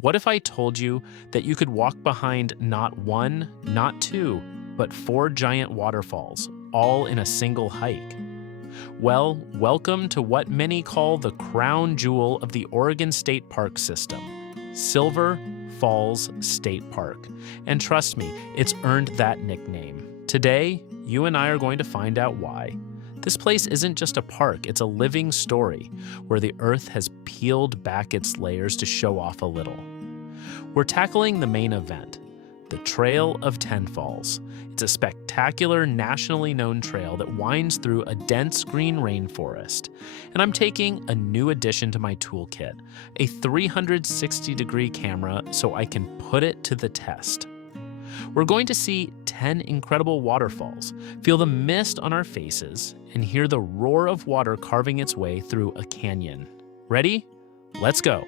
What if I told you that you could walk behind not one, not two, but four giant waterfalls, all in a single hike? Well, welcome to what many call the crown jewel of the Oregon State Park system, Silver Falls State Park. And trust me, it's earned that nickname. Today, you and I are going to find out why. This place isn't just a park, it's a living story where the earth has peeled back its layers to show off a little. We're tackling the main event, the Trail of Ten Falls. It's a spectacular, nationally known trail that winds through a dense green rainforest. And I'm taking a new addition to my toolkit, a 360-degree camera so I can put it to the test. We're going to see 10 incredible waterfalls, feel the mist on our faces, and hear the roar of water carving its way through a canyon. Ready? Let's go.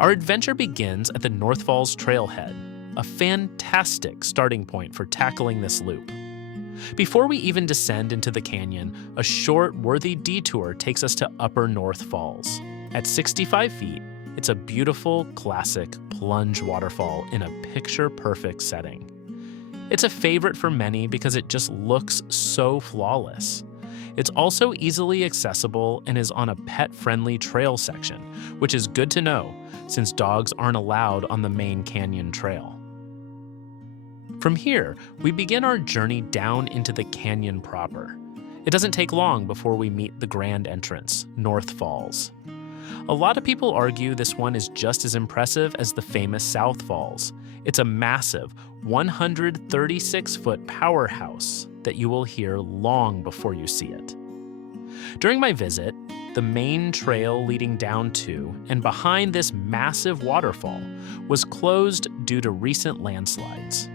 Our adventure begins at the North Falls Trailhead, a fantastic starting point for tackling this loop. Before we even descend into the canyon, a short, worthy detour takes us to Upper North Falls. At 65 feet, it's a beautiful, classic plunge waterfall in a picture-perfect setting. It's a favorite for many because it just looks so flawless. It's also easily accessible and is on a pet-friendly trail section, which is good to know since dogs aren't allowed on the main canyon trail. From here, we begin our journey down into the canyon proper. It doesn't take long before we meet the grand entrance, North Falls. A lot of people argue this one is just as impressive as the famous South Falls. It's a massive 136-foot powerhouse that you will hear long before you see it. During my visit, the main trail leading down to and behind this massive waterfall was closed due to recent landslides.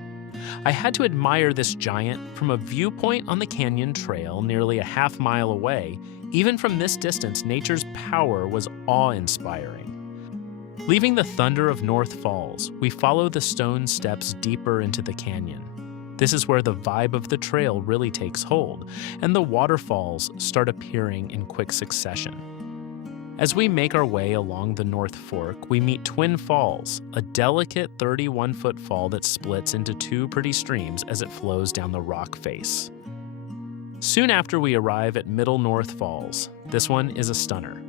I had to admire this giant from a viewpoint on the canyon trail nearly a half-mile away. Even from this distance, nature's power was awe-inspiring. Leaving the thunder of North Falls, we follow the stone steps deeper into the canyon. This is where the vibe of the trail really takes hold, and the waterfalls start appearing in quick succession. As we make our way along the North Fork, we meet Twin Falls, a delicate 31-foot fall that splits into two pretty streams as it flows down the rock face. Soon after we arrive at Middle North Falls, this one is a stunner.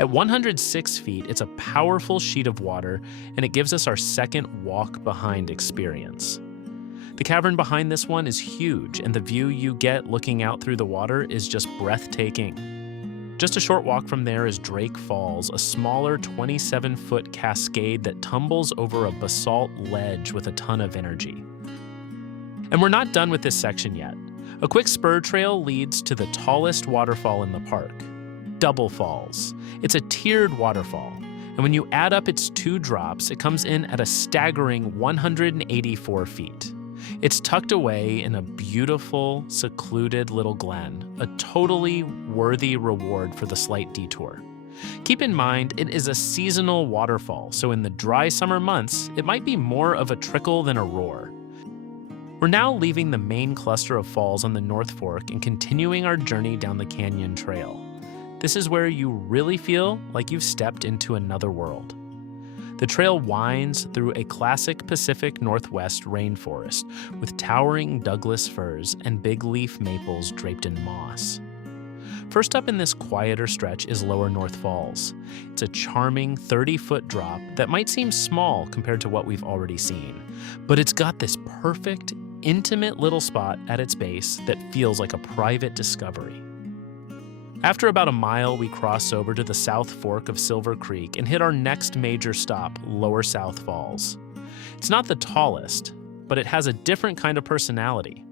At 106 feet, it's a powerful sheet of water, and it gives us our second walk behind experience. The cavern behind this one is huge, and the view you get looking out through the water is just breathtaking. Just a short walk from there is Drake Falls, a smaller 27-foot cascade that tumbles over a basalt ledge with a ton of energy. And we're not done with this section yet. A quick spur trail leads to the tallest waterfall in the park, Double Falls. It's a tiered waterfall, and when you add up its two drops, it comes in at a staggering 184 feet. It's tucked away in a beautiful, secluded little glen, a totally worthy reward for the slight detour. Keep in mind, it is a seasonal waterfall, so in the dry summer months, it might be more of a trickle than a roar. We're now leaving the main cluster of falls on the North Fork and continuing our journey down the canyon trail. This is where you really feel like you've stepped into another world. The trail winds through a classic Pacific Northwest rainforest with towering Douglas firs and big leaf maples draped in moss. First up in this quieter stretch is Lower North Falls. It's a charming 30-foot drop that might seem small compared to what we've already seen, but it's got this perfect, intimate little spot at its base that feels like a private discovery. After about a mile, we cross over to the South Fork of Silver Creek and hit our next major stop, Lower South Falls. It's not the tallest, but it has a different kind of personality.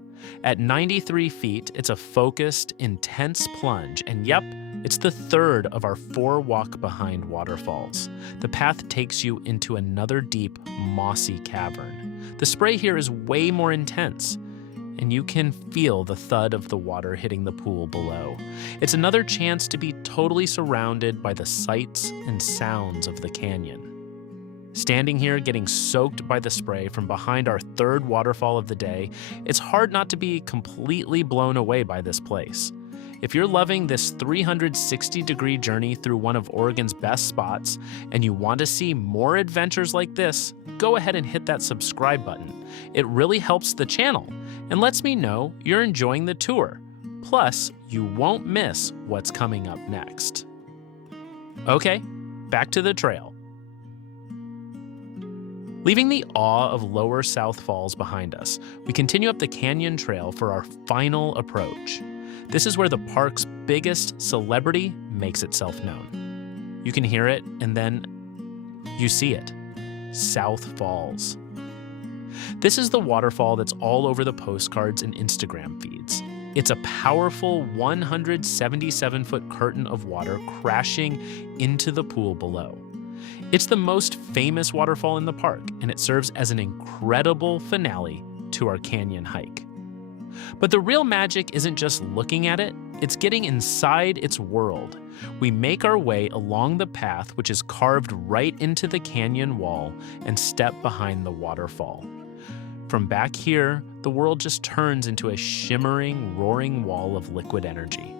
At 93 feet, it's a focused, intense plunge, and yep, it's the third of our 4 walk-behind waterfalls. The path takes you into another deep, mossy cavern. The spray here is way more intense, and you can feel the thud of the water hitting the pool below. It's another chance to be totally surrounded by the sights and sounds of the canyon. Standing here getting soaked by the spray from behind our third waterfall of the day, it's hard not to be completely blown away by this place. If you're loving this 360-degree journey through one of Oregon's best spots and you want to see more adventures like this, go ahead and hit that subscribe button. It really helps the channel and lets me know you're enjoying the tour. Plus, you won't miss what's coming up next. Okay, back to the trail. Leaving the awe of Lower South Falls behind us, we continue up the canyon trail for our final approach. This is where the park's biggest celebrity makes itself known. You can hear it, and then you see it. South Falls. This is the waterfall that's all over the postcards and Instagram feeds. It's a powerful 177-foot curtain of water crashing into the pool below. It's the most famous waterfall in the park, and it serves as an incredible finale to our canyon hike. But the real magic isn't just looking at it, it's getting inside its world. We make our way along the path which is carved right into the canyon wall and step behind the waterfall. From back here, the world just turns into a shimmering, roaring wall of liquid energy.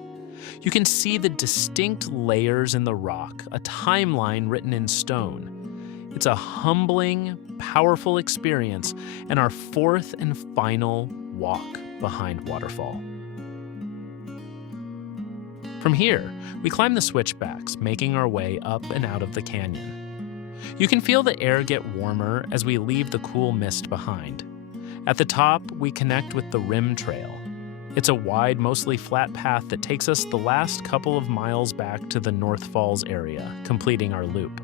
You can see the distinct layers in the rock, a timeline written in stone. It's a humbling, powerful experience, and our fourth and final walk behind Waterfall. From here, we climb the switchbacks, making our way up and out of the canyon. You can feel the air get warmer as we leave the cool mist behind. At the top, we connect with the Rim Trail. It's a wide, mostly flat path that takes us the last couple of miles back to the North Falls area, completing our loop.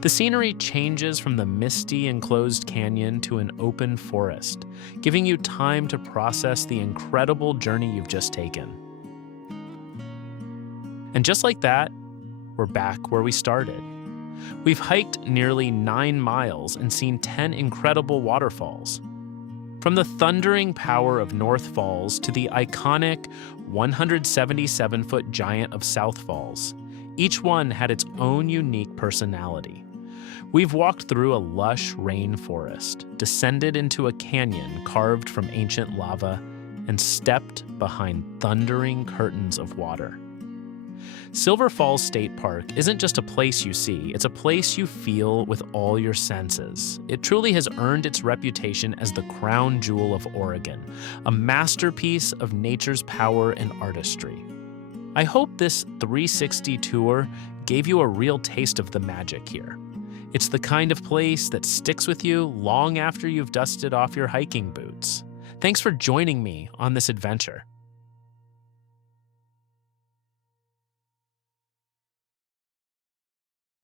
The scenery changes from the misty enclosed canyon to an open forest, giving you time to process the incredible journey you've just taken. And just like that, we're back where we started. We've hiked nearly 9 miles and seen 10 incredible waterfalls. From the thundering power of North Falls to the iconic 177-foot giant of South Falls, each one had its own unique personality. We've walked through a lush rainforest, descended into a canyon carved from ancient lava, and stepped behind thundering curtains of water. Silver Falls State Park isn't just a place you see, it's a place you feel with all your senses. It truly has earned its reputation as the crown jewel of Oregon, a masterpiece of nature's power and artistry. I hope this 360 tour gave you a real taste of the magic here. It's the kind of place that sticks with you long after you've dusted off your hiking boots. Thanks for joining me on this adventure.